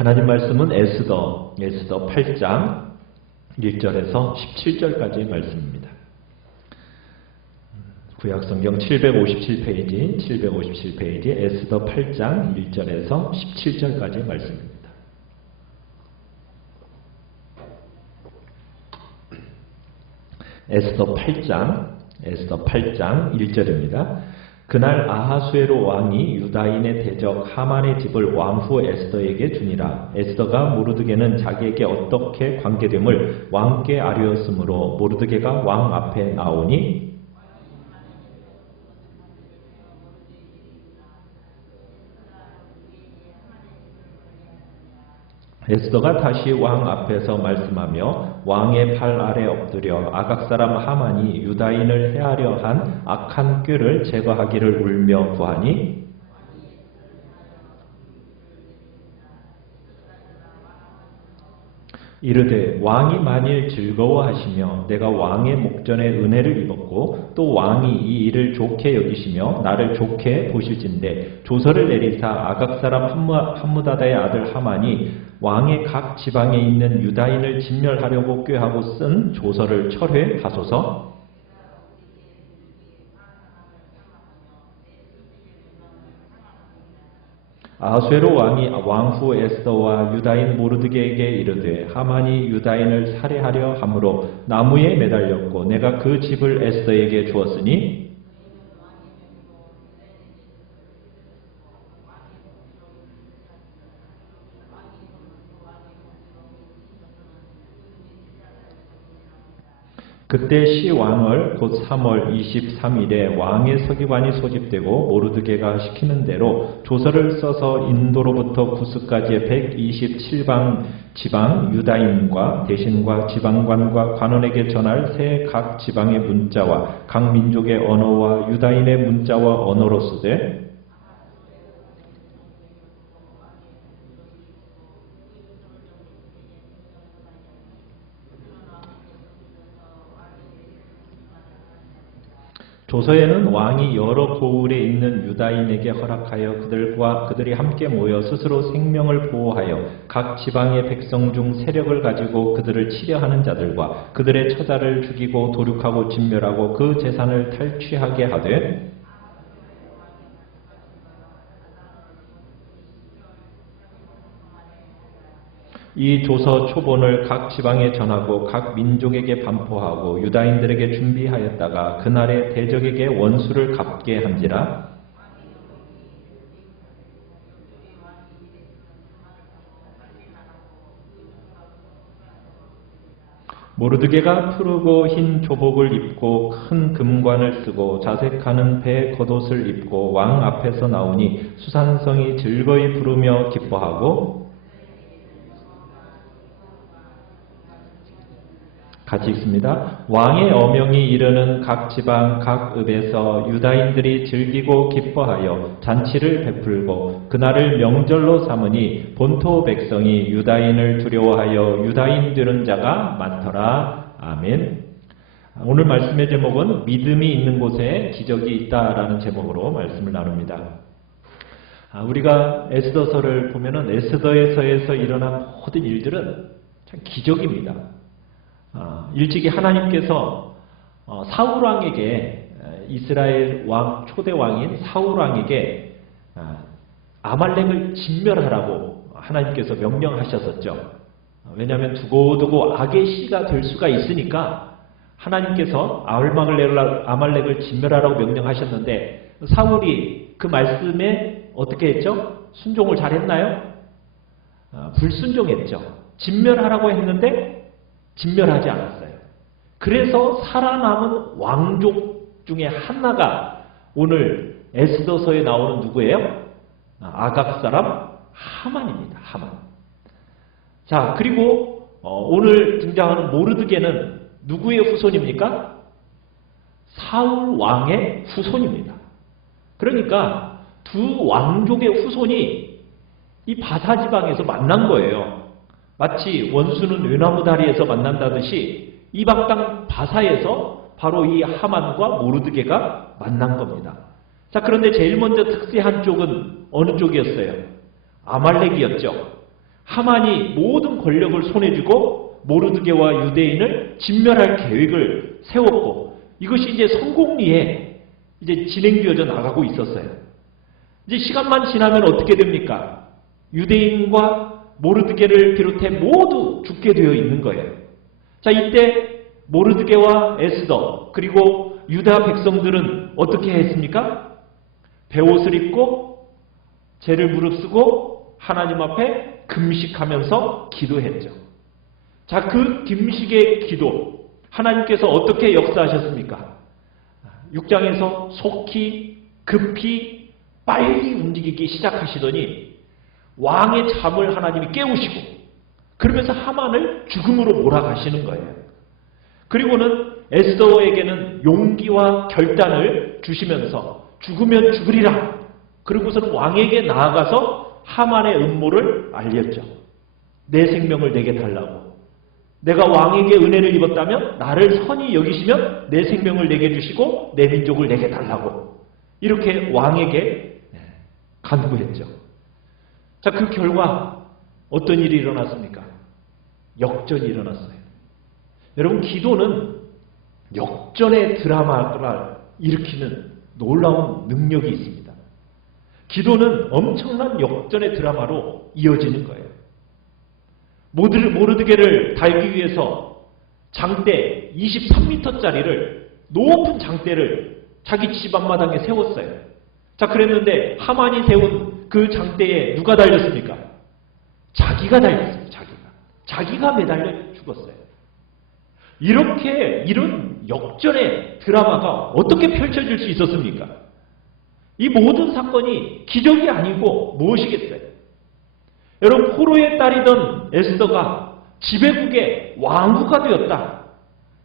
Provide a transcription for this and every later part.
하나님 말씀은 에스더 8장 1절에서 17절까지의 말씀입니다. 구약성경 757페이지 에스더 8장 1절에서 17절까지의 말씀입니다. 에스더 8장 1절입니다. 그날 아하수에로 왕이 유다인의 대적 하만의 집을 왕후 에스더에게 주니라. 에스더가 모르드게는 자기에게 어떻게 관계됨을 왕께 아뢰었으므로 모르드게가 왕 앞에 나오니 에스더가 다시 왕 앞에서 말씀하며 왕의 팔 아래 엎드려 아각 사람 하만이 유다인을 해하려 한 악한 꾀를 제거하기를 울며 구하니 이르되 왕이 만일 즐거워하시며 내가 왕의 목전에 은혜를 입었고 또 왕이 이 일을 좋게 여기시며 나를 좋게 보실진대 조서를 내리사 아각 사람 함무다다의 아들 하만이 왕의 각 지방에 있는 유다인을 진멸하려고 꾀하고 쓴 조서를 철회하소서. 아하수에로 왕이 왕후 에스더와 유다인 모르드게에게 이르되 하만이 유다인을 살해하려 함으로 나무에 매달렸고 내가 그 집을 에스더에게 주었으니 그때 시왕월 곧 3월 23일에 왕의 서기관이 소집되고 모르드게가 시키는 대로 조서를 써서 인도로부터 구스까지의 127방 지방 유다인과 대신과 지방관과 관원에게 전할 새 각 지방의 문자와 각 민족의 언어와 유다인의 문자와 언어로 쓰되 조서에는 왕이 여러 고을에 있는 유다인에게 허락하여 그들이 함께 모여 스스로 생명을 보호하여 각 지방의 백성 중 세력을 가지고 그들을 치려하는 자들과 그들의 처자를 죽이고 도륙하고 진멸하고 그 재산을 탈취하게 하되 이 조서 초본을 각 지방에 전하고 각 민족에게 반포하고 유다인들에게 준비하였다가 그날에 대적에게 원수를 갚게 한지라. 모르드게가 푸르고 흰 조복을 입고 큰 금관을 쓰고 자색하는 배 겉옷을 입고 왕 앞에서 나오니 수산성이 즐거이 부르며 기뻐하고 같이 읽습니다. 왕의 어명이 이르는 각 지방 각 읍에서 유다인들이 즐기고 기뻐하여 잔치를 베풀고 그날을 명절로 삼으니 본토 백성이 유다인을 두려워하여 유다인 되는 자가 많더라. 아멘. 오늘 말씀의 제목은 믿음이 있는 곳에 기적이 있다라는 제목으로 말씀을 나눕니다. 우리가 에스더서를 보면은 에스더에서 일어난 모든 일들은 참 기적입니다. 일찍이 하나님께서 사울 왕에게 이스라엘 왕 초대 왕인 사울 왕에게 아말렉을 진멸하라고 하나님께서 명령하셨었죠. 왜냐하면 두고두고 악의 씨가 될 수가 있으니까 하나님께서 아말렉을 진멸하라고 명령하셨는데 사울이 그 말씀에 어떻게 했죠? 순종을 잘했나요? 불순종했죠. 진멸하라고 했는데 진멸하지 않았어요. 그래서 살아남은 왕족 중에 하나가 오늘 에스더서에 나오는 누구예요? 아각 사람 하만입니다. 하만. 자, 그리고 오늘 등장하는 모르드게는 누구의 후손입니까? 사울 왕의 후손입니다. 그러니까 두 왕족의 후손이 이 바사 지방에서 만난 거예요. 마치 원수는 외나무 다리에서 만난다듯이 이방 땅 바사에서 바로 이 하만과 모르드게가 만난 겁니다. 자, 그런데 제일 먼저 특세한 쪽은 어느 쪽이었어요? 아말렉이었죠. 하만이 모든 권력을 손에 쥐고 모르드게와 유대인을 진멸할 계획을 세웠고, 이것이 이제 성공리에 이제 진행되어져 나가고 있었어요. 이제 시간만 지나면 어떻게 됩니까? 유대인과 모르드게를 비롯해 모두 죽게 되어 있는 거예요. 자, 이때 모르드게와 에스더 그리고 유다 백성들은 어떻게 했습니까? 베옷을 입고 죄를 무릅쓰고 하나님 앞에 금식하면서 기도했죠. 자, 그 금식의 기도, 하나님께서 어떻게 역사하셨습니까? 6장에서 속히 급히 빨리 움직이기 시작하시더니 왕의 잠을 하나님이 깨우시고, 그러면서 하만을 죽음으로 몰아가시는 거예요. 그리고는 에스더에게는 용기와 결단을 주시면서 죽으면 죽으리라. 그러고서는 왕에게 나아가서 하만의 음모를 알렸죠. 내 생명을 내게 달라고. 내가 왕에게 은혜를 입었다면 나를 선히 여기시면 내 생명을 내게 주시고 내 민족을 내게 달라고. 이렇게 왕에게 간구했죠. 자, 그 결과 어떤 일이 일어났습니까? 역전이 일어났어요. 여러분, 기도는 역전의 드라마를 일으키는 놀라운 능력이 있습니다. 기도는 엄청난 역전의 드라마로 이어지는 거예요. 모르드게를 달기 위해서 장대 23m짜리를 높은 장대를 자기 집 앞마당에 세웠어요. 자, 그랬는데 하만이 세운 그 장대에 누가 달렸습니까? 자기가 달렸어요. 자기가 매달려 죽었어요. 이런 역전의 드라마가 어떻게 펼쳐질 수 있었습니까? 이 모든 사건이 기적이 아니고 무엇이겠어요? 여러분, 포로의 딸이던 에스더가 지배국의 왕후가 되었다.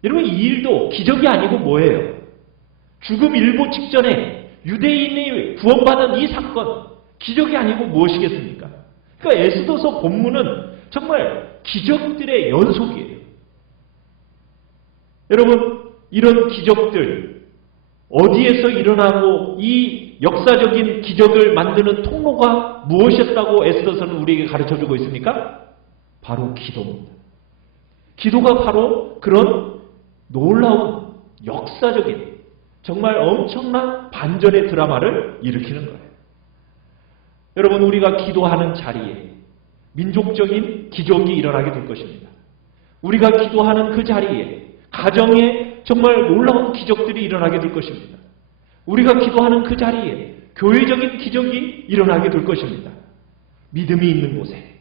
여러분, 이 일도 기적이 아니고 뭐예요? 죽음 일보 직전에 유대인이 구원받은 이 사건, 기적이 아니고 무엇이겠습니까? 그러니까 에스더서 본문은 정말 기적들의 연속이에요. 여러분, 이런 기적들 어디에서 일어나고 이 역사적인 기적을 만드는 통로가 무엇이었다고 에스더서는 우리에게 가르쳐주고 있습니까? 바로 기도입니다. 기도가 바로 그런 놀라운 역사적인 정말 엄청난 반전의 드라마를 일으키는 거예요. 여러분, 우리가 기도하는 자리에 민족적인 기적이 일어나게 될 것입니다. 우리가 기도하는 그 자리에 가정에 정말 놀라운 기적들이 일어나게 될 것입니다. 우리가 기도하는 그 자리에 교회적인 기적이 일어나게 될 것입니다. 믿음이 있는 곳에,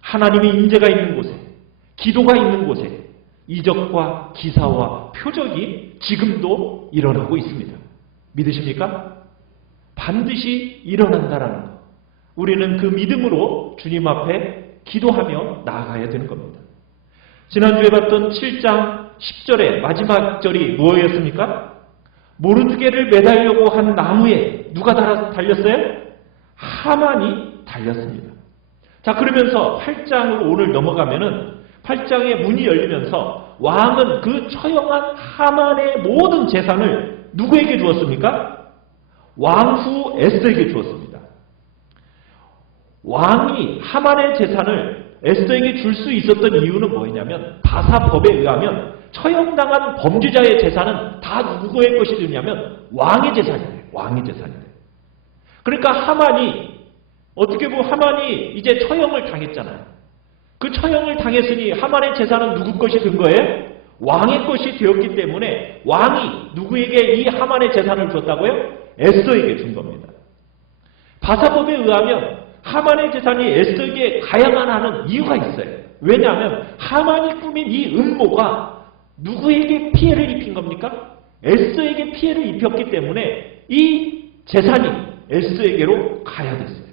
하나님의 임재가 있는 곳에, 기도가 있는 곳에 이적과 기사와 표적이 지금도 일어나고 있습니다. 믿으십니까? 반드시 일어난다라는 것. 우리는 그 믿음으로 주님 앞에 기도하며 나아가야 되는 겁니다. 지난주에 봤던 7장 10절의 마지막 절이 뭐였습니까? 모르드게를 매달려고 한 나무에 누가 달렸어요? 하만이 달렸습니다. 자, 그러면서 8장으로 오늘 넘어가면은 8장의 문이 열리면서 왕은 그 처형한 하만의 모든 재산을 누구에게 주었습니까? 왕후 에스더에게 주었습니다. 왕이 하만의 재산을 에스더에게 줄 수 있었던 이유는 뭐냐면, 다사법에 의하면 처형당한 범죄자의 재산은 다 누구의 것이 되냐면 왕의 재산이에요. 왕의 재산이에요. 그러니까 하만이, 어떻게 보면 하만이 이제 처형을 당했잖아요. 그 처형을 당했으니 하만의 재산은 누구 것이 된 거예요? 왕의 것이 되었기 때문에 왕이 누구에게 이 하만의 재산을 줬다고요? 에스더에게 준 겁니다. 바사법에 의하면 하만의 재산이 에스더에게 가야만 하는 이유가 있어요. 왜냐하면 하만이 꾸민 이 음모가 누구에게 피해를 입힌 겁니까? 에스더에게 피해를 입혔기 때문에 이 재산이 에스더에게로 가야 됐어요.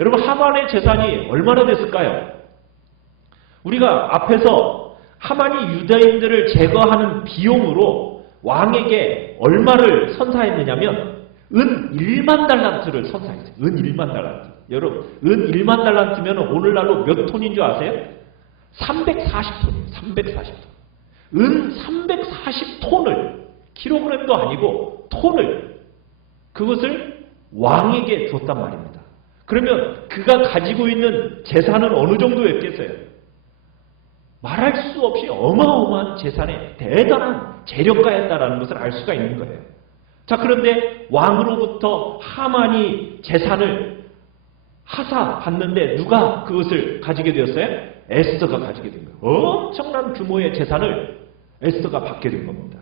여러분, 하만의 재산이 얼마나 됐을까요? 우리가 앞에서 하만이 유다인들을 제거하는 비용으로 왕에게 얼마를 선사했느냐면 은 1만 달란트를 선사했어요. 은 1만 달란트. 여러분, 은 1만 달란트면 오늘날로 몇 톤인 줄 아세요? 340톤이에요. 340톤. 은 340톤을, 킬로그램도 아니고 톤을, 그것을 왕에게 줬단 말입니다. 그러면 그가 가지고 있는 재산은 어느 정도였겠어요? 말할 수 없이 어마어마한 재산의 대단한 재력가였다라는 것을 알 수가 있는 거예요. 자, 그런데 왕으로부터 하만이 재산을 하사받는데 누가 그것을 가지게 되었어요? 에스더가 가지게 된 거예요. 엄청난 규모의 재산을 에스더가 받게 된 겁니다.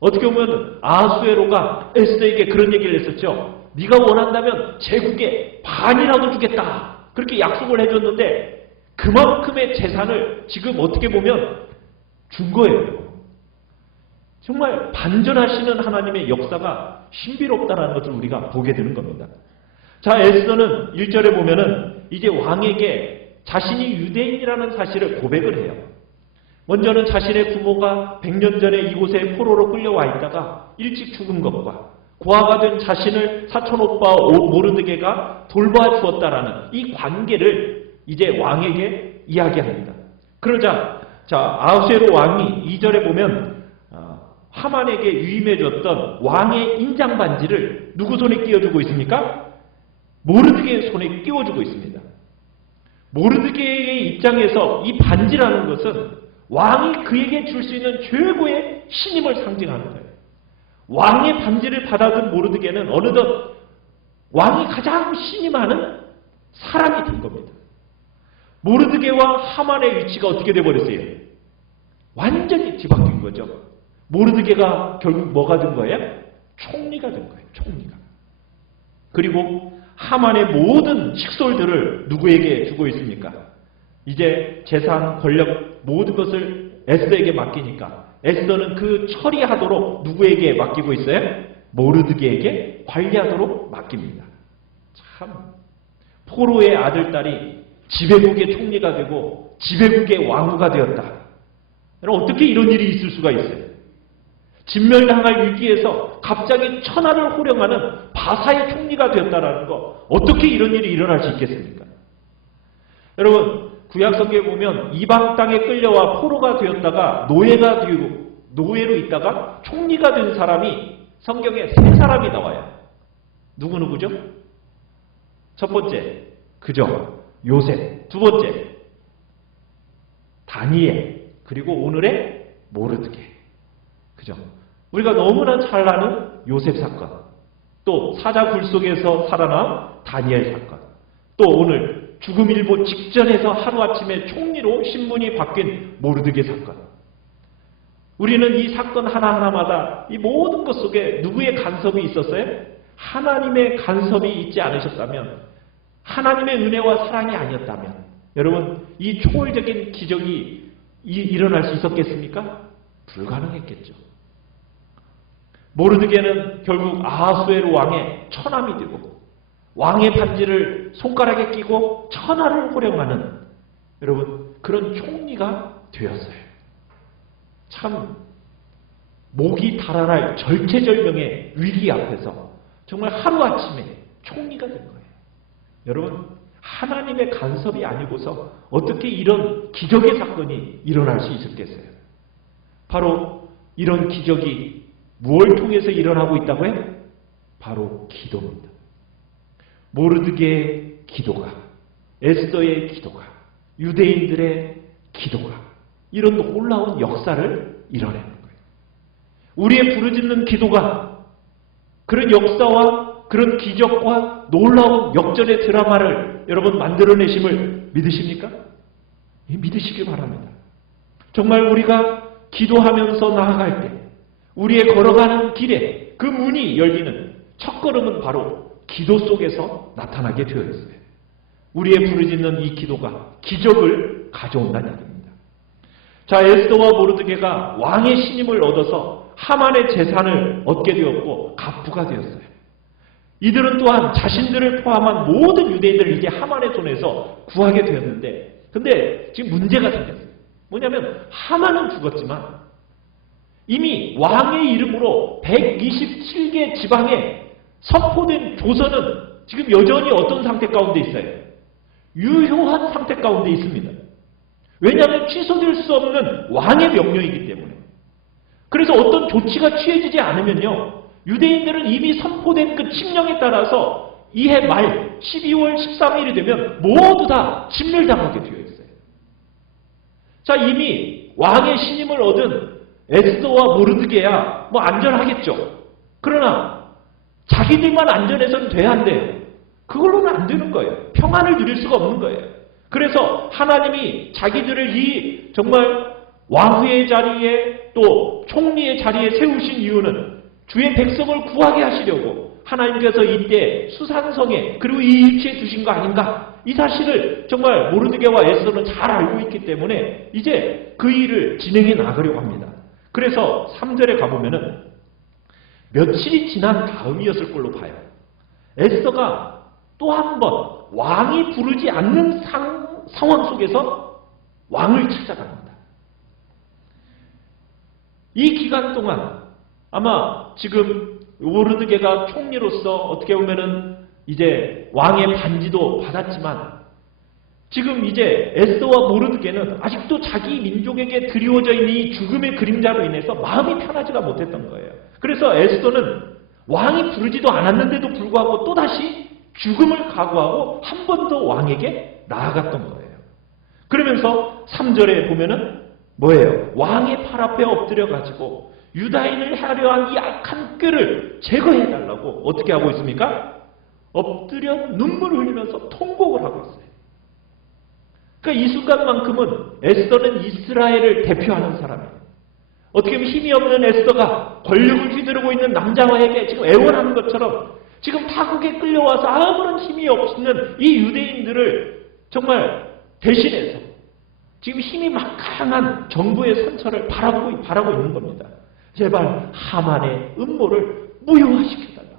어떻게 보면 아하수에로가 에스더에게 그런 얘기를 했었죠. 네가 원한다면 제국의 반이라도 주겠다. 그렇게 약속을 해줬는데 그만큼의 재산을 지금 어떻게 보면 준 거예요. 정말 반전하시는 하나님의 역사가 신비롭다라는 것을 우리가 보게 되는 겁니다. 자, 에스더는 1절에 보면은 이제 왕에게 자신이 유대인이라는 사실을 고백을 해요. 먼저는 자신의 부모가 100년 전에 이곳에 포로로 끌려와 있다가 일찍 죽은 것과 고아가 된 자신을 사촌오빠 모르드게가 돌봐주었다라는 이 관계를 이제 왕에게 이야기합니다. 그러자 아하수에로 왕이 2절에 보면 하만에게 유임해줬던 왕의 인장 반지를 누구 손에 끼워주고 있습니까? 모르드게의 손에 끼워주고 있습니다. 모르드게의 입장에서 이 반지라는 것은 왕이 그에게 줄 수 있는 최고의 신임을 상징하는 거예요. 왕의 반지를 받아든 모르드게는 어느덧 왕이 가장 신임하는 사람이 된 겁니다. 모르드게와 하만의 위치가 어떻게 돼버렸어요? 완전히 뒤바뀐 거죠. 모르드게가 결국 뭐가 된 거예요? 총리가 된 거예요. 총리가. 그리고 하만의 모든 식솔들을 누구에게 주고 있습니까? 이제 재산, 권력 모든 것을 에스더에게 맡기니까 에스더는 그 처리하도록 누구에게 맡기고 있어요? 모르드게에게 관리하도록 맡깁니다. 참 포로의 아들딸이 지배국의 총리가 되고 지배국의 왕후가 되었다. 어떻게 이런 일이 있을 수가 있어요? 진멸당할 위기에서 갑자기 천하를 호령하는 바사의 총리가 되었다라는 거, 어떻게 이런 일이 일어날 수 있겠습니까? 여러분, 구약성경에 보면 이방 땅에 끌려와 포로가 되었다가 노예로 있다가 총리가 된 사람이 성경에 3사람이 나와요. 누구누구죠? 첫 번째, 그죠? 요셉. 두 번째, 다니엘. 그리고 오늘의 모르드게. 그죠? 우리가 너무나 잘 아는 요셉 사건. 또 사자 굴 속에서 살아난 다니엘 사건. 또 오늘 죽음일보 직전에서 하루아침에 총리로 신분이 바뀐 모르드게 사건. 우리는 이 사건 하나하나마다 이 모든 것 속에 누구의 간섭이 있었어요? 하나님의 간섭이 있지 않으셨다면, 하나님의 은혜와 사랑이 아니었다면 여러분 이 초월적인 기적이 일어날 수 있었겠습니까? 불가능했겠죠. 모르드게는 결국 아하수에로 왕의 처남이 되고 왕의 반지를 손가락에 끼고 천하를 호령하는 여러분 그런 총리가 되었어요. 참 목이 달아날 절체절명의 위기 앞에서 정말 하루아침에 총리가 된 거예요. 여러분 하나님의 간섭이 아니고서 어떻게 이런 기적의 사건이 일어날 수 있었겠어요? 바로 이런 기적이 무엇을 통해서 일어나고 있다고요? 바로 기도입니다. 모르드게의 기도가, 에스더의 기도가, 유대인들의 기도가 이런 놀라운 역사를 이뤄내는 거예요. 우리의 부르짖는 기도가 그런 역사와 그런 기적과 놀라운 역전의 드라마를 여러분 만들어내심을 믿으십니까? 믿으시기 바랍니다. 정말 우리가 기도하면서 나아갈 때 우리의 걸어가는 길에 그 문이 열리는 첫걸음은 바로 기도 속에서 나타나게 되어 있어요. 우리의 부르짖는 이 기도가 기적을 가져온다는 얘기입니다. 자, 에스더와 모르드게가 왕의 신임을 얻어서 하만의 재산을 얻게 되었고 갑부가 되었어요. 이들은 또한 자신들을 포함한 모든 유대인들을 이제 하만의 손에서 구하게 되었는데, 근데 지금 문제가 생겼어요. 뭐냐면 하만은 죽었지만 이미 왕의 이름으로 127개 지방에 선포된 조서는 지금 여전히 어떤 상태 가운데 있어요? 유효한 상태 가운데 있습니다. 왜냐하면 취소될 수 없는 왕의 명령이기 때문에. 그래서 어떤 조치가 취해지지 않으면요, 유대인들은 이미 선포된 그 칙령에 따라서 이해 말 12월 13일이 되면 모두 다 진멸당하게 되어 있어요. 자, 이미 왕의 신임을 얻은 에스더와 모르드게야 뭐 안전하겠죠. 그러나 자기들만 안전해서는 돼야 안 돼요. 그걸로는 안 되는 거예요. 평안을 누릴 수가 없는 거예요. 그래서 하나님이 자기들을 이 정말 왕후의 자리에 또 총리의 자리에 세우신 이유는 주의 백성을 구하게 하시려고 하나님께서 이때 수산성에 그리고 이 위치에 두신 거 아닌가? 이 사실을 정말 모르드게와 에스더는 잘 알고 있기 때문에 이제 그 일을 진행해 나가려고 합니다. 그래서 3절에 가보면은 며칠이 지난 다음이었을 걸로 봐요. 에스더가 또 한 번 왕이 부르지 않는 상황 속에서 왕을 찾아갑니다. 이 기간 동안 아마 지금 모르드게가 총리로서 어떻게 보면은 이제 왕의 반지도 받았지만 지금 이제 에스더와 모르드게는 아직도 자기 민족에게 드리워져 있는 이 죽음의 그림자로 인해서 마음이 편하지가 못했던 거예요. 그래서 에스더는 왕이 부르지도 않았는데도 불구하고 또다시 죽음을 각오하고 한 번 더 왕에게 나아갔던 거예요. 그러면서 3절에 보면은 뭐예요? 왕의 팔 앞에 엎드려 가지고 유다인을 하려 한 이 악한 꾀를 제거해달라고 어떻게 하고 있습니까? 엎드려 눈물을 흘리면서 통곡을 하고 있어요. 그러니까 이 순간만큼은 에스더는 이스라엘을 대표하는 사람이에요. 어떻게 보면 힘이 없는 에스더가 권력을 휘두르고 있는 남자에게 지금 애원하는 것처럼 지금 타국에 끌려와서 아무런 힘이 없는 이 유대인들을 정말 대신해서 지금 힘이 막강한 정부의 선처를 바라고 있는 겁니다. 제발 하만의 음모를 무효화시켜달라고,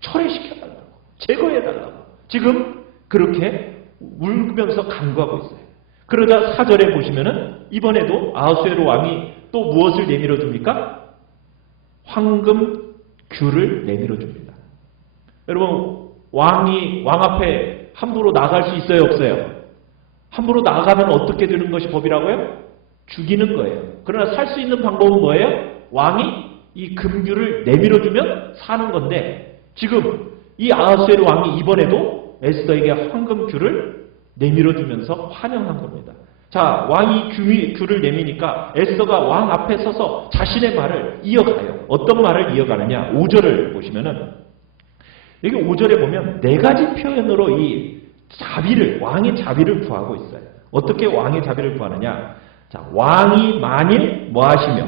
철회시켜달라고, 제거해달라고 지금 그렇게 울면서 간구하고 있어요. 그러자 4절에 보시면은 이번에도 아하수에로 왕이 또 무엇을 내밀어 줍니까? 황금 귤을 내밀어 줍니다. 여러분, 왕 앞에 함부로 나갈 수 있어요, 없어요? 함부로 나가면 어떻게 되는 것이 법이라고요? 죽이는 거예요. 그러나 살 수 있는 방법은 뭐예요? 왕이 이 금귤을 내밀어 주면 사는 건데 지금 이 아하수에로 왕이 이번에도 에스더에게 황금귤을 내밀어 주면서 환영한 겁니다. 자, 왕이 귤을 내미니까 에스더가 왕 앞에 서서 자신의 말을 이어가요. 어떤 말을 이어가느냐? 5절을 보시면은 여기 5절에 보면 4가지 표현으로 이 왕의 자비를 구하고 있어요. 어떻게 왕의 자비를 구하느냐? 자, 왕이 만일 뭐 하시며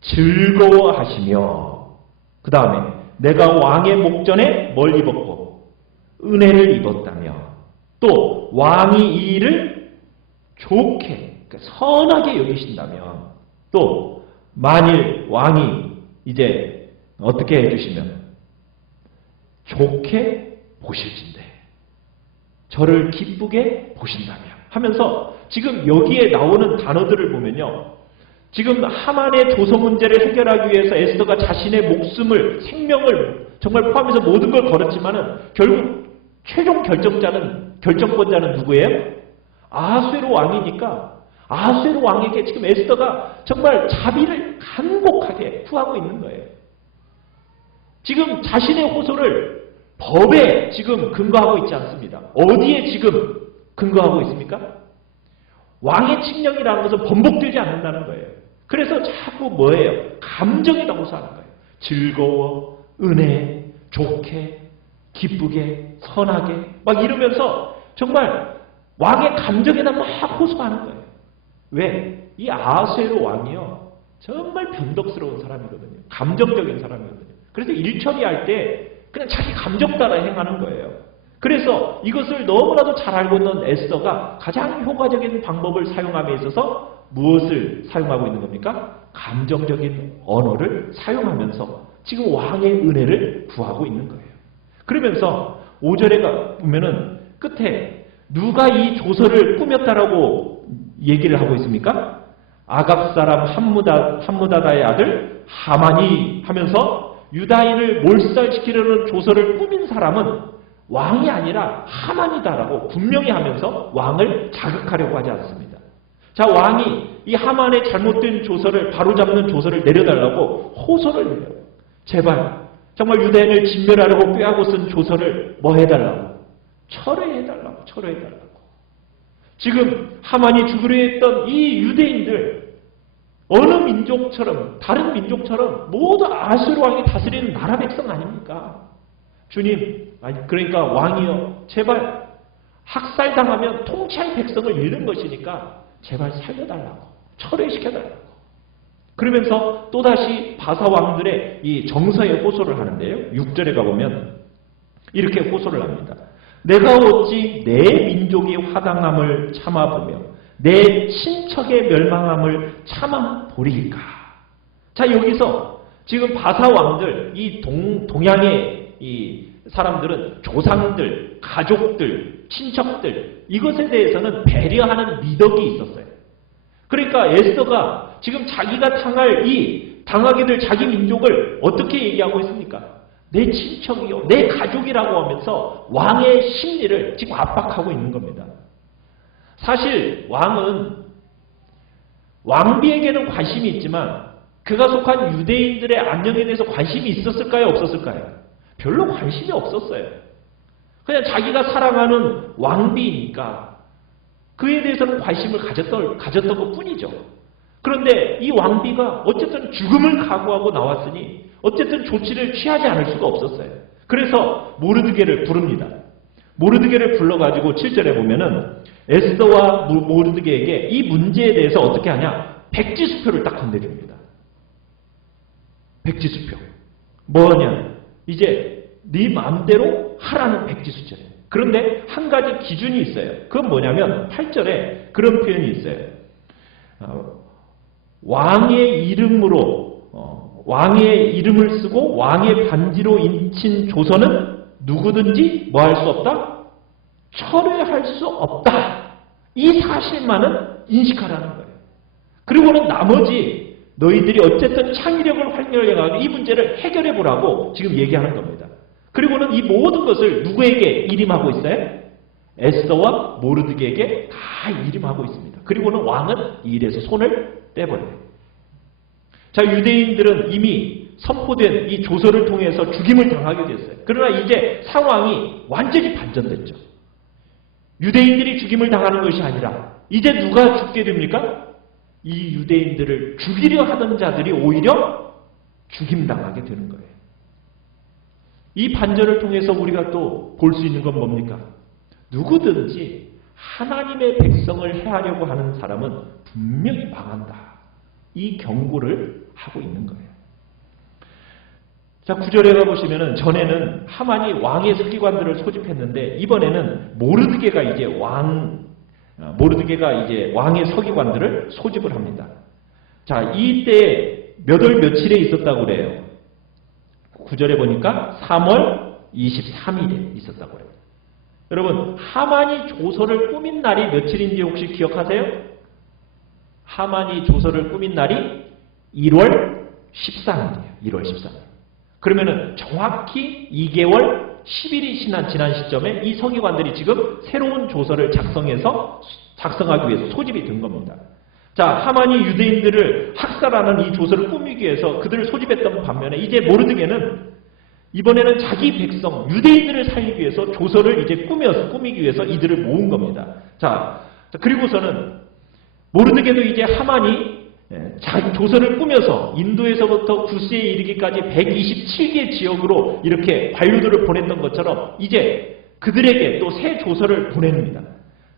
즐거워하시며 그 다음에 내가 왕의 목전에 뭘 입었고 은혜를 입었다며 또 왕이 이 일을 좋게 그러니까 선하게 여기신다면 또 만일 왕이 이제 어떻게 해주시면 좋게 보실진대 저를 기쁘게 보신다며 하면서 지금 여기에 나오는 단어들을 보면요. 지금 하만의 조서 문제를 해결하기 위해서 에스더가 자신의 목숨을 생명을 정말 포함해서 모든 걸 걸었지만은 결국 최종 결정권자는 누구예요? 아하수에로 왕이니까 아하수에로 왕에게 지금 에스더가 정말 자비를 간곡하게 구하고 있는 거예요. 지금 자신의 호소를 법에 지금 근거하고 있지 않습니다. 어디에 지금 근거하고 있습니까? 왕의 칙령이라는 것은 번복되지 않는다는 거예요. 그래서 자꾸 뭐예요? 감정에다 호소하는 거예요. 즐거워, 은혜, 좋게, 기쁘게, 선하게 막 이러면서 정말 왕의 감정에다 막 호소하는 거예요. 왜? 이 아하수에로 왕이요. 정말 변덕스러운 사람이거든요. 감정적인 사람이거든요. 그래서 일 처리할 때 그냥 자기 감정 따라 행하는 거예요. 그래서 이것을 너무나도 잘 알고 있는 에스더가 가장 효과적인 방법을 사용함에 있어서 무엇을 사용하고 있는 겁니까? 감정적인 언어를 사용하면서 지금 왕의 은혜를 구하고 있는 거예요. 그러면서 5절에 보면은 끝에 누가 이 조서를 꾸몄다라고 얘기를 하고 있습니까? 아갑 사람 함무다다의 아들 하만이 하면서 유다인을 몰살시키려는 조서를 꾸민 사람은 왕이 아니라 하만이다라고 분명히 하면서 왕을 자극하려고 하지 않습니다. 자, 왕이 이 하만의 잘못된 조서를 바로잡는 조서를 내려달라고 호소를 해요. 제발 정말 유대인을 진멸하려고 꾀하고 쓴 조서를 뭐 해달라고? 철회해달라고. 지금 하만이 죽으려 했던 이 유대인들, 어느 민족처럼, 다른 민족처럼 모두 아수르 왕이 다스리는 나라 백성 아닙니까? 주님, 그러니까 왕이여, 제발 학살당하면 통치할 백성을 잃는 것이니까 제발 살려달라고, 철회시켜달라고. 그러면서 또다시 바사 왕들의 이 정서에 호소를 하는데요. 6절에 가보면 이렇게 호소를 합니다. 내가 어찌 내 민족의 화당함을 참아보며 내 친척의 멸망함을 참아보리이까. 자, 여기서 지금 바사 왕들, 이 동양의 이 사람들은 조상들, 가족들, 친척들, 이것에 대해서는 배려하는 미덕이 있었어요. 그러니까 에스더가 지금 자기가 당하게 될 자기 민족을 어떻게 얘기하고 있습니까? 내 친척이요, 내 가족이라고 하면서 왕의 심리를 지금 압박하고 있는 겁니다. 사실 왕은 왕비에게는 관심이 있지만 그가 속한 유대인들의 안녕에 대해서 관심이 있었을까요? 없었을까요? 별로 관심이 없었어요. 그냥 자기가 사랑하는 왕비니까 그에 대해서는 관심을 가졌던 것 뿐이죠. 그런데 이 왕비가 어쨌든 죽음을 각오하고 나왔으니 어쨌든 조치를 취하지 않을 수가 없었어요. 그래서 모르드게를 부릅니다. 모르드게를 불러가지고 7절에 보면은 에스더와 모르드게에게 이 문제에 대해서 어떻게 하냐? 백지수표를 딱 건네줍니다. 백지수표. 뭐냐? 이제 네 마음대로 하라는 백지수표예요. 그런데 한 가지 기준이 있어요. 그건 뭐냐면 8절에 그런 표현이 있어요. 왕의 이름을 쓰고 왕의 반지로 인친 조서는 누구든지 뭐 할 수 없다? 철회할 수 없다. 이 사실만은 인식하라는 거예요. 그리고는 나머지 너희들이 어쨌든 창의력을 활용해가지고 이 문제를 해결해 보라고 지금 얘기하는 겁니다. 그리고는 이 모든 것을 누구에게 일임하고 있어요? 에스더와 모르드게에게 다 일임하고 있습니다. 그리고는 왕은 이 일에서 손을 떼버려요. 자, 유대인들은 이미 선포된 이 조서를 통해서 죽임을 당하게 됐어요. 그러나 이제 상황이 완전히 반전됐죠. 유대인들이 죽임을 당하는 것이 아니라 이제 누가 죽게 됩니까? 이 유대인들을 죽이려 하던 자들이 오히려 죽임당하게 되는 거예요. 이 반전을 통해서 우리가 또 볼 수 있는 건 뭡니까? 누구든지 하나님의 백성을 해하려고 하는 사람은 분명히 망한다. 이 경고를 하고 있는 거예요. 자, 9절에 가보시면은 전에는 하만이 왕의 서기관들을 소집했는데 이번에는 모르드게가 이제 왕의 서기관들을 소집을 합니다. 자, 이때 몇 월 며칠에 있었다고 그래요? 9절에 보니까 3월 23일에 있었다고 그래요. 여러분, 하만이 조서를 꾸민 날이 며칠인지 혹시 기억하세요? 하만이 조서를 꾸민 날이 1월 13일이에요. 1월 13일. 그러면은 정확히 2개월 10일이 지난 시점에 이 서기관들이 지금 새로운 조서를 작성하기 위해서 소집이 된 겁니다. 자, 하만이 유대인들을 학살하는 이 조서를 꾸미기 위해서 그들을 소집했던 반면에 이제 모르드게는 이번에는 자기 백성, 유대인들을 살리기 위해서 조서를 이제 꾸미기 위해서 이들을 모은 겁니다. 자, 그리고서는 모르드게도 이제 하만이 자기 조서를 꾸며서 인도에서부터 구스에 이르기까지 127개 지역으로 이렇게 관료들을 보냈던 것처럼 이제 그들에게 또 새 조서를 보냅니다.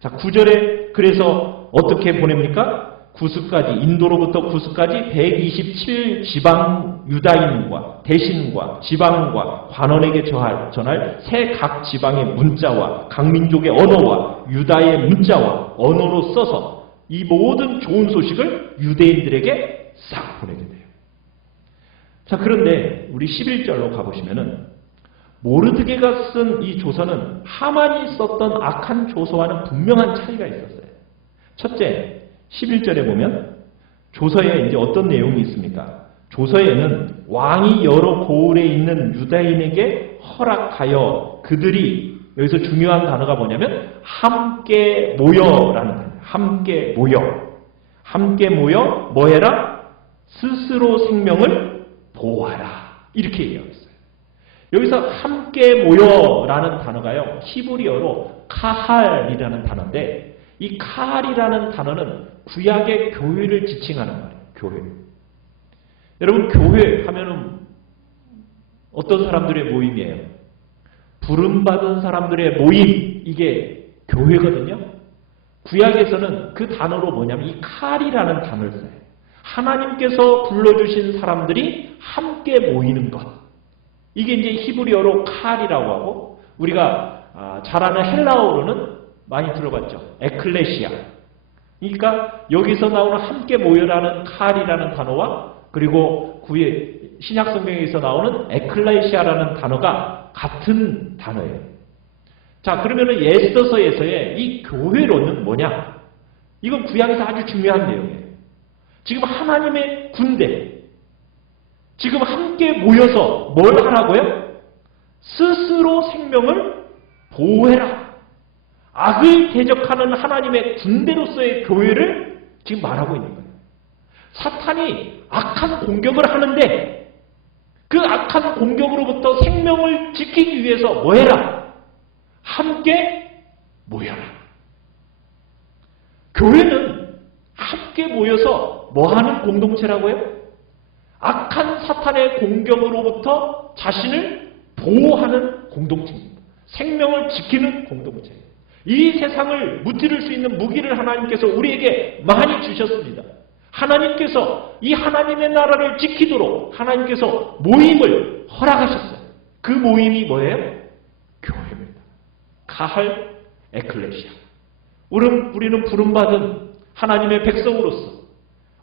자, 9절에 그래서 어떻게 보냅니까? 구스까지, 인도로부터 구스까지 127 지방 유다인과 대신과 지방과 관원에게 전할 새 각 지방의 문자와 각 민족의 언어와 유다의 문자와 언어로 써서 이 모든 좋은 소식을 유대인들에게 싹 보내게 돼요. 자, 그런데 우리 11절로 가보시면은 모르드게가 쓴 이 조서는 하만이 썼던 악한 조서와는 분명한 차이가 있었어요. 첫째, 11절에 보면 조서에 이제 어떤 내용이 있습니까? 조서에는 왕이 여러 고을에 있는 유다인에게 허락하여 그들이, 여기서 중요한 단어가 뭐냐면 함께 모여라는 단어예요. 함께 모여 뭐해라? 스스로 생명을 보호하라. 이렇게 얘기하고 있어요. 여기서 함께 모여라는 단어가요, 히브리어로 카할이라는 단어인데, 이 카할이라는 단어는 구약의 교회를 지칭하는 말이에요. 교회. 여러분, 교회 하면은 어떤 사람들의 모임이에요? 부름받은 사람들의 모임, 이게 교회거든요. 구약에서는 그 단어로 뭐냐면 이 칼이라는 단어를 써요. 하나님께서 불러주신 사람들이 함께 모이는 것. 이게 이제 히브리어로 칼이라고 하고, 우리가 잘 아는 헬라어로는 많이 들어봤죠. 에클레시아. 그러니까 여기서 나오는 함께 모여라는 칼이라는 단어와 그리고 신약 성경에서 나오는 에클레시아라는 단어가 같은 단어예요. 자, 그러면은 에스더서에서의 이 교회론은 뭐냐? 이건 구약에서 아주 중요한 내용이에요. 지금 하나님의 군대, 지금 함께 모여서 뭘 하라고요? 스스로 생명을 보호해라. 악을 대적하는 하나님의 군대로서의 교회를 지금 말하고 있는 거예요. 사탄이 악한 공격을 하는데 그 악한 공격으로부터 생명을 지키기 위해서 뭐 해라? 함께 모여라. 교회는 함께 모여서 뭐 하는 공동체라고요? 악한 사탄의 공격으로부터 자신을 보호하는 공동체입니다. 생명을 지키는 공동체예요. 이 세상을 무찌를 수 있는 무기를 하나님께서 우리에게 많이 주셨습니다. 하나님께서 이 하나님의 나라를 지키도록 하나님께서 모임을 허락하셨어요. 그 모임이 뭐예요? 교회입니다. 카할 에클레시아. 우리는 부름받은 하나님의 백성으로서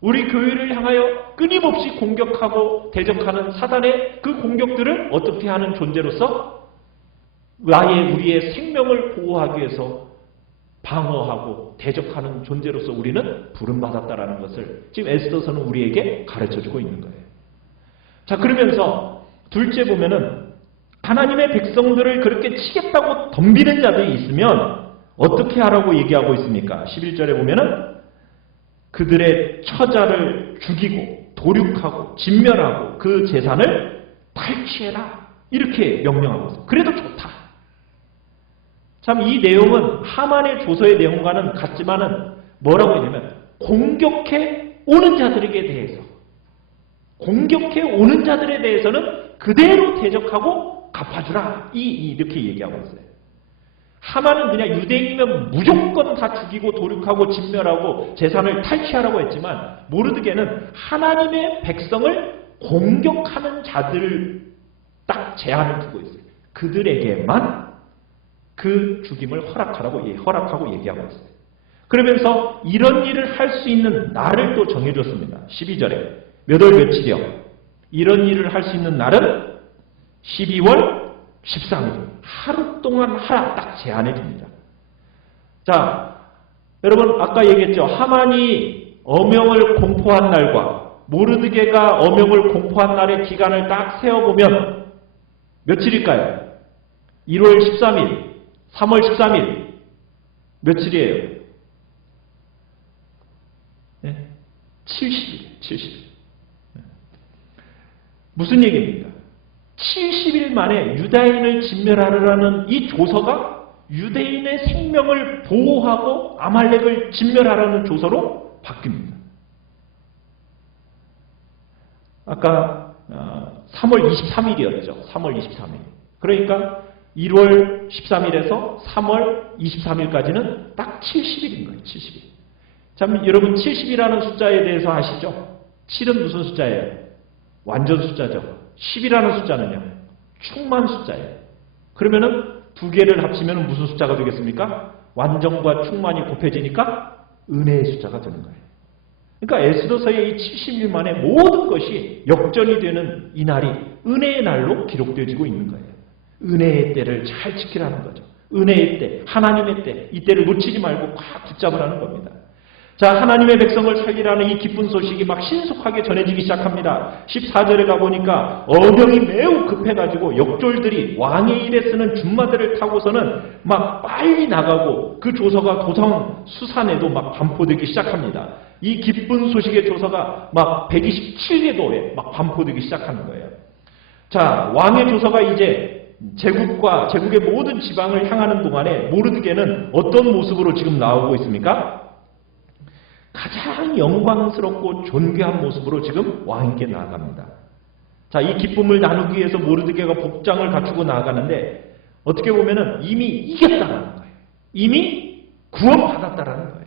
우리 교회를 향하여 끊임없이 공격하고 대적하는 사단의 그 공격들을 어떻게 하는 존재로서 우리의 생명을 보호하기 위해서 방어하고 대적하는 존재로서 우리는 부름받았다라는 것을 지금 에스더서는 우리에게 가르쳐주고 있는 거예요. 자, 그러면서 둘째 보면은 하나님의 백성들을 그렇게 치겠다고 덤비는 자들이 있으면 어떻게 하라고 얘기하고 있습니까? 11절에 보면은 그들의 처자를 죽이고 도륙하고 진멸하고 그 재산을 탈취해라. 이렇게 명령하고 있어요. 그래도 좋다. 참 이 내용은 하만의 조서의 내용과는 같지만은 뭐라고 했냐면 공격해 오는 자들에게 대해서 공격해 오는 자들에 대해서는 그대로 대적하고 갚아주라. 이렇게 얘기하고 있어요. 하만은 그냥 유대인이면 무조건 다 죽이고 도륙하고 진멸하고 재산을 탈취하라고 했지만 모르드게는 하나님의 백성을 공격하는 자들을 딱 제한을 두고 있어요. 그들에게만 그 죽임을 허락하고 얘기하고 있어요. 그러면서 이런 일을 할 수 있는 날을 또 정해줬습니다. 12절에 몇 월 며칠이요? 이런 일을 할 수 있는 날은 12월 13일. 하루 동안 하라 딱 제한해 줍니다. 자, 여러분 아까 얘기했죠. 하만이 어명을 공포한 날과 모르드게가 어명을 공포한 날의 기간을 딱 세어보면 며칠일까요? 1월 13일, 3월 13일 며칠이에요? 네? 70일, 70일. 무슨 얘기입니까? 70일 만에 유다인을 진멸하라는 이 조서가 유대인의 생명을 보호하고 아말렉을 진멸하라는 조서로 바뀝니다. 아까 3월 23일이었죠. 3월 23일. 그러니까 1월 13일에서 3월 23일까지는 딱 70일인 거예요. 70일. 참 여러분 70이라는 숫자에 대해서 아시죠? 7은 무슨 숫자예요? 완전 숫자죠. 10이라는 숫자는요. 충만 숫자예요. 그러면은 두 개를 합치면 무슨 숫자가 되겠습니까? 완전과 충만이 곱해지니까 은혜의 숫자가 되는 거예요. 그러니까 에스더서의 이 70일 만에 모든 것이 역전이 되는 이 날이 은혜의 날로 기록되어지고 있는 거예요. 은혜의 때를 잘 지키라는 거죠. 은혜의 때, 하나님의 때, 이 때를 놓치지 말고 꽉 붙잡으라는 겁니다. 자, 하나님의 백성을 살리라는 이 기쁜 소식이 막 신속하게 전해지기 시작합니다. 14절에 가보니까 어병이 매우 급해가지고 역졸들이 왕의 일에 쓰는 준마대를 타고서는 막 빨리 나가고 그 조서가 도성 수산에도 막 반포되기 시작합니다. 이 기쁜 소식의 조서가 막 127개 도에 막 반포되기 시작하는 거예요. 자, 왕의 조서가 이제 제국의 모든 지방을 향하는 동안에 모르드게는 어떤 모습으로 지금 나오고 있습니까? 가장 영광스럽고 존귀한 모습으로 지금 왕에게 나아갑니다. 자, 이 기쁨을 나누기 위해서 모르드게가 복장을 갖추고 나아가는데 어떻게 보면은 이미 이겼다라는 거예요. 이미 구원받았다라는 거예요.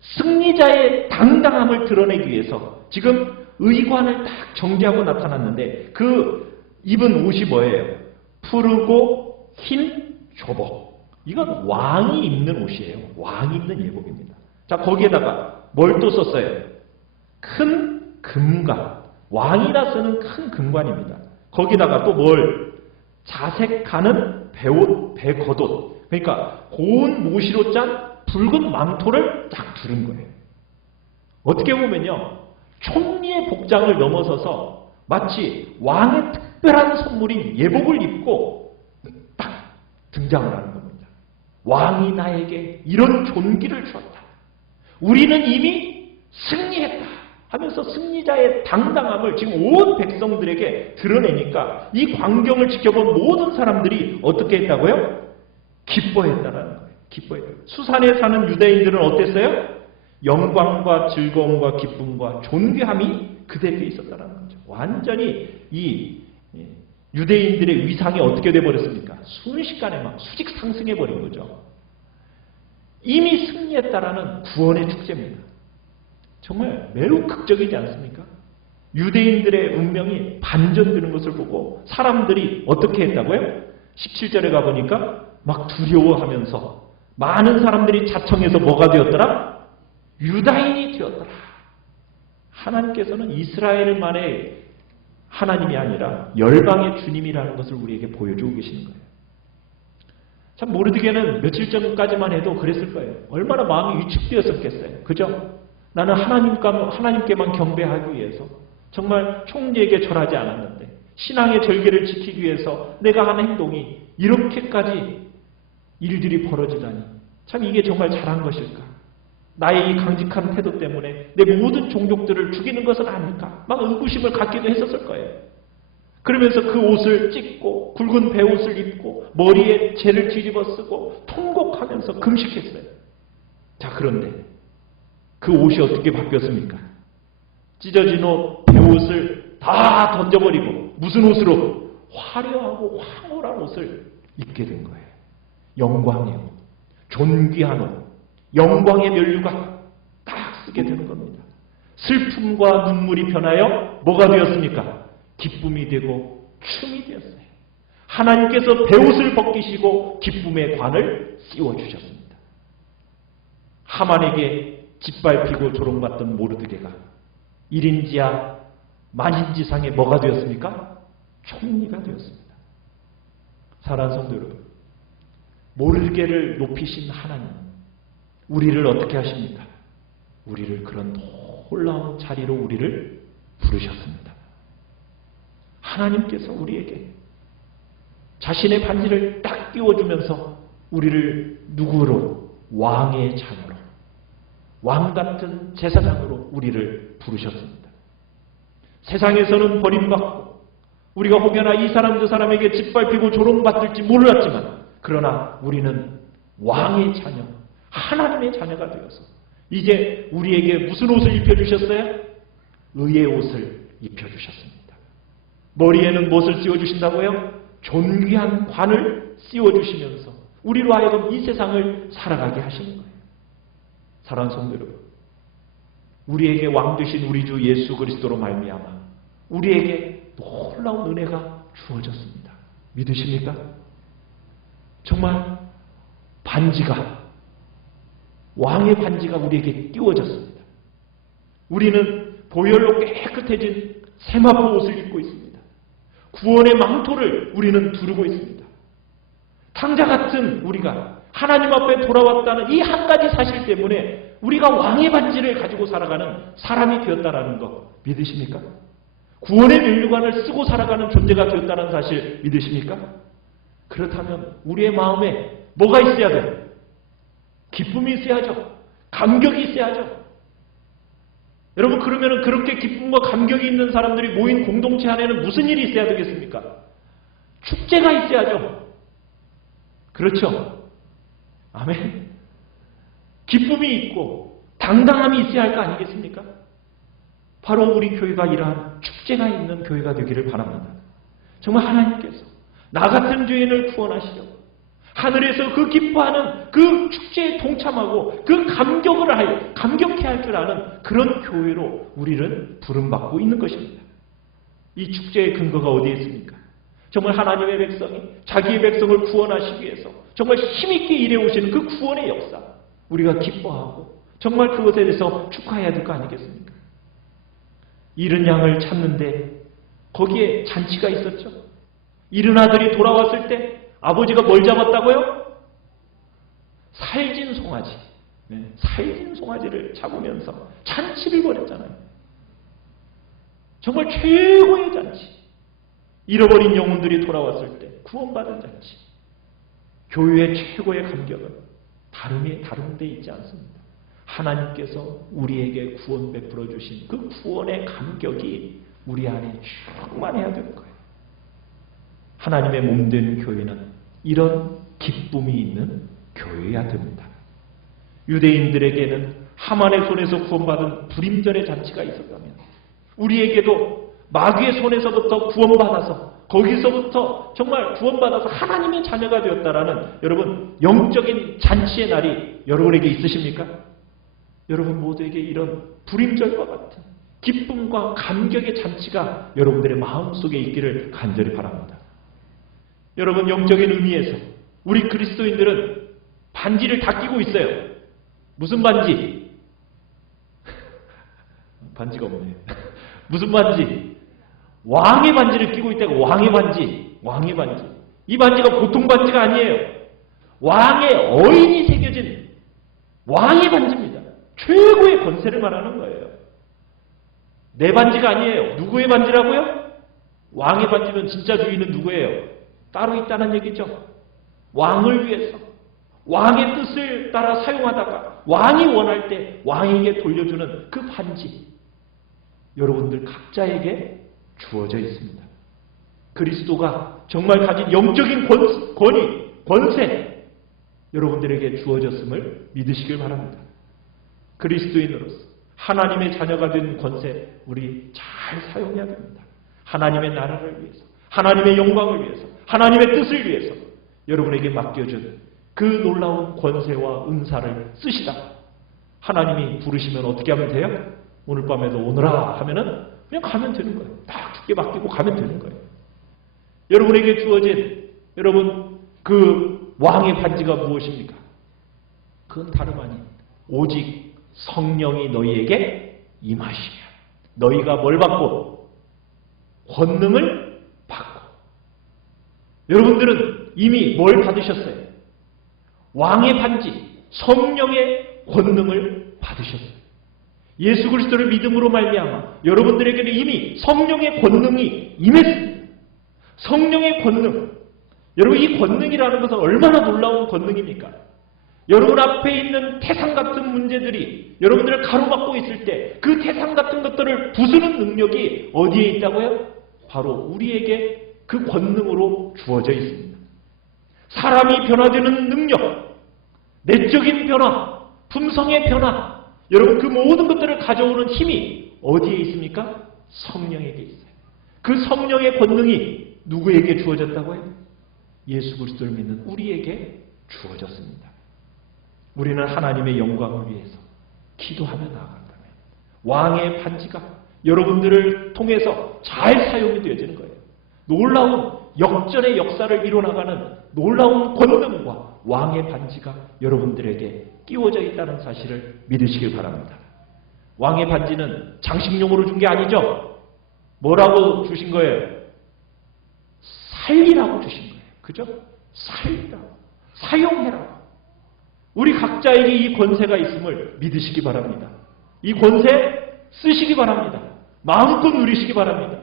승리자의 당당함을 드러내기 위해서 지금 의관을 딱 정지하고 나타났는데 그 입은 옷이 뭐예요? 푸르고 흰 조복. 이건 왕이 입는 옷이에요. 왕이 입는 예복입니다. 자, 거기에다가 뭘 또 썼어요? 큰 금관. 왕이라 쓰는 큰 금관입니다. 거기다가 또 뭘? 자색하는 배옷, 배겉옷. 그러니까 고운 모시로 짠 붉은 망토를 딱 두른 거예요. 어떻게 보면요, 총리의 복장을 넘어서서 마치 왕의 특별한 선물인 예복을 입고 딱 등장을 하는 겁니다. 왕이 나에게 이런 존귀를 주었다. 우리는 이미 승리했다 하면서 승리자의 당당함을 지금 온 백성들에게 드러내니까 이 광경을 지켜본 모든 사람들이 어떻게 했다고요? 기뻐했다라는 거예요. 기뻐했다. 수산에 사는 유대인들은 어땠어요? 영광과 즐거움과 기쁨과 존귀함이 그들에게 있었다는 거죠. 완전히 이 유대인들의 위상이 어떻게 돼버렸습니까? 순식간에 막 수직 상승해버린 거죠. 이미 승리했다라는 구원의 축제입니다. 정말 매우 극적이지 않습니까? 유대인들의 운명이 반전되는 것을 보고 사람들이 어떻게 했다고요? 17절에 가보니까 막 두려워하면서 많은 사람들이 자청해서 뭐가 되었더라? 유다인이 되었더라. 하나님께서는 이스라엘만의 하나님이 아니라 열방의 주님이라는 것을 우리에게 보여주고 계시는 거예요. 참 모르드게는 며칠 전까지만 해도 그랬을 거예요. 얼마나 마음이 위축되었었겠어요. 그죠? 나는 하나님께만 경배하기 위해서 정말 총리에게 절하지 않았는데 신앙의 절개를 지키기 위해서 내가 하는 행동이 이렇게까지 일들이 벌어지다니 참 이게 정말 잘한 것일까? 나의 이 강직한 태도 때문에 내 모든 종족들을 죽이는 것은 아닐까? 막 의구심을 갖기도 했었을 거예요. 그러면서 그 옷을 찢고 굵은 베옷을 입고 머리에 재를 뒤집어 쓰고 통곡하면서 금식했어요. 자, 그런데 그 옷이 어떻게 바뀌었습니까? 찢어진 옷, 베옷을 다 던져버리고 무슨 옷으로? 화려하고 황홀한 옷을 입게 된 거예요. 영광의 옷, 존귀한 옷, 영광의 면류가 딱 쓰게 되는 겁니다. 슬픔과 눈물이 변하여 뭐가 되었습니까? 기쁨이 되고 춤이 되었어요. 하나님께서 베옷을 벗기시고 기쁨의 관을 씌워주셨습니다. 하만에게 짓밟히고 조롱받던 모르드게가 1인지하 만인지상에 뭐가 되었습니까? 총리가 되었습니다. 사랑하는 성도 여러분, 모르드게를 높이신 하나님, 우리를 어떻게 하십니까? 우리를 그런 놀라운 자리로 우리를 부르셨습니다. 하나님께서 우리에게 자신의 반지를 딱 띄워주면서 우리를 누구로? 왕의 자녀로, 왕같은 제사장으로 우리를 부르셨습니다. 세상에서는 버림받고 우리가 혹여나 이 사람 저 사람에게 짓밟히고 조롱받을지 몰랐지만 그러나 우리는 왕의 자녀, 하나님의 자녀가 되어서 이제 우리에게 무슨 옷을 입혀주셨어요? 의의 옷을 입혀주셨습니다. 머리에는 무엇을 씌워주신다고요? 존귀한 관을 씌워주시면서 우리로 하여금 이 세상을 살아가게 하시는 거예요. 사랑하는 성도 여러분, 우리에게 왕 되신 우리 주 예수 그리스도로 말미암아 우리에게 놀라운 은혜가 주어졌습니다. 믿으십니까? 정말 반지가, 왕의 반지가 우리에게 띄워졌습니다. 우리는 보혈로 깨끗해진 세마포 옷을 입고 있습니다. 구원의 망토를 우리는 두르고 있습니다. 탕자 같은 우리가 하나님 앞에 돌아왔다는 이 한 가지 사실 때문에 우리가 왕의 반지를 가지고 살아가는 사람이 되었다는 것 믿으십니까? 구원의 면류관을 쓰고 살아가는 존재가 되었다는 사실 믿으십니까? 그렇다면 우리의 마음에 뭐가 있어야 돼요? 기쁨이 있어야죠. 감격이 있어야죠. 여러분, 그러면은 그렇게 기쁨과 감격이 있는 사람들이 모인 공동체 안에는 무슨 일이 있어야 되겠습니까? 축제가 있어야죠. 그렇죠? 아멘. 기쁨이 있고 당당함이 있어야 할 거 아니겠습니까? 바로 우리 교회가 이러한 축제가 있는 교회가 되기를 바랍니다. 정말 하나님께서 나 같은 죄인을 구원하시려고 하늘에서 그 기뻐하는 그 축제에 동참하고 그 감격해 할 줄 아는 그런 교회로 우리는 부름받고 있는 것입니다. 이 축제의 근거가 어디에 있습니까? 정말 하나님의 백성이 자기의 백성을 구원하시기 위해서 정말 힘있게 일해오시는 그 구원의 역사, 우리가 기뻐하고 정말 그것에 대해서 축하해야 될 거 아니겠습니까? 잃은 양을 찾는데 거기에 잔치가 있었죠. 잃은 아들이 돌아왔을 때 아버지가 뭘 잡았다고요? 살진 송아지. 살진 송아지를 잡으면서 잔치를 벌였잖아요. 정말 최고의 잔치. 잃어버린 영혼들이 돌아왔을 때 구원받은 잔치. 교회의 최고의 감격은 다른 데 있지 않습니다. 하나님께서 우리에게 구원 베풀어 주신 그 구원의 감격이 우리 안에 충만해야 되는 거예요. 하나님의 몸된 교회는 이런 기쁨이 있는 교회여야 됩니다. 유대인들에게는 하만의 손에서 구원받은 불임절의 잔치가 있었다면 우리에게도 마귀의 손에서부터 구원받아서 거기서부터 정말 구원받아서 하나님의 자녀가 되었다라는 여러분 영적인 잔치의 날이 여러분에게 있으십니까? 여러분 모두에게 이런 불임절과 같은 기쁨과 감격의 잔치가 여러분들의 마음속에 있기를 간절히 바랍니다. 여러분 영적인 의미에서 우리 그리스도인들은 반지를 다 끼고 있어요. 무슨 반지? 반지가 없네. 무슨 반지? 왕의 반지를 끼고 있다고. 왕의 반지. 왕의 반지. 이 반지가 보통 반지가 아니에요. 왕의 어인이 새겨진 왕의 반지입니다. 최고의 권세를 말하는 거예요. 내 반지가 아니에요. 누구의 반지라고요? 왕의 반지면 진짜 주인은 누구예요? 따로 있다는 얘기죠. 왕을 위해서 왕의 뜻을 따라 사용하다가 왕이 원할 때 왕에게 돌려주는 그 반지, 여러분들 각자에게 주어져 있습니다. 그리스도가 정말 가진 영적인 권세, 여러분들에게 주어졌음을 믿으시길 바랍니다. 그리스도인으로서 하나님의 자녀가 된 권세, 우리 잘 사용해야 됩니다. 하나님의 나라를 위해서, 하나님의 영광을 위해서, 하나님의 뜻을 위해서 여러분에게 맡겨준 그 놀라운 권세와 은사를 쓰시다. 하나님이 부르시면 어떻게 하면 돼요? 오늘 밤에도 오너라 하면은 그냥 가면 되는 거예요. 딱 죽게 맡기고 가면 되는 거예요. 여러분에게 주어진 여러분 그 왕의 반지가 무엇입니까? 그건 다름 아닌 오직 성령이 너희에게 임하시면 너희가 뭘 받고? 권능을 받고. 여러분들은 이미 뭘 받으셨어요? 왕의 반지, 성령의 권능을 받으셨어요. 예수 그리스도를 믿음으로 말미암아 여러분들에게는 이미 성령의 권능이 임했습니다. 성령의 권능. 여러분 이 권능이라는 것은 얼마나 놀라운 권능입니까? 여러분 앞에 있는 태산 같은 문제들이 여러분들을 가로막고 있을 때 그 태산 같은 것들을 부수는 능력이 어디에 있다고요? 바로 우리에게 그 권능으로 주어져 있습니다. 사람이 변화되는 능력, 내적인 변화, 품성의 변화, 여러분 그 모든 것들을 가져오는 힘이 어디에 있습니까? 성령에게 있어요. 그 성령의 권능이 누구에게 주어졌다고요? 예수 그리스도를 믿는 우리에게 주어졌습니다. 우리는 하나님의 영광을 위해서 기도하며 나아간다면 왕의 반지가 여러분들을 통해서 잘 사용이 되어지는 거예요. 놀라운 역전의 역사를 이뤄나가는 놀라운 권능과 왕의 반지가 여러분들에게 끼워져 있다는 사실을 믿으시길 바랍니다. 왕의 반지는 장식용으로 준 게 아니죠. 뭐라고 주신 거예요? 살리라고 주신 거예요. 그죠? 살리라고. 사용해라고. 우리 각자에게 이 권세가 있음을 믿으시기 바랍니다. 이 권세 쓰시기 바랍니다. 마음껏 누리시기 바랍니다.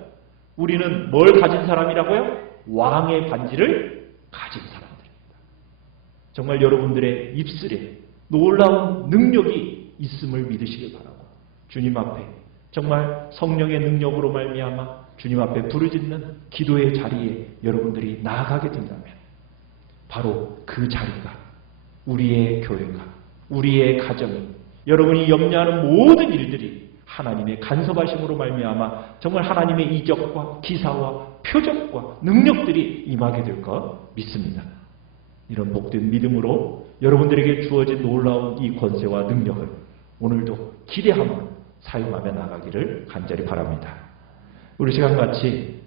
우리는 뭘 가진 사람이라고요? 왕의 반지를 가진 사람들입니다. 정말 여러분들의 입술에 놀라운 능력이 있음을 믿으시길 바라고 주님 앞에 정말 성령의 능력으로 말미암아 주님 앞에 부르짖는 기도의 자리에 여러분들이 나아가게 된다면 바로 그 자리가 우리의 교회가, 우리의 가정이, 여러분이 염려하는 모든 일들이 하나님의 간섭하심으로 말미암아 정말 하나님의 이적과 기사와 표적과 능력들이 임하게 될 것 믿습니다. 이런 복된 믿음으로 여러분들에게 주어진 놀라운 이 권세와 능력을 오늘도 기대하며 사용하며 나가기를 간절히 바랍니다. 우리 시간 같이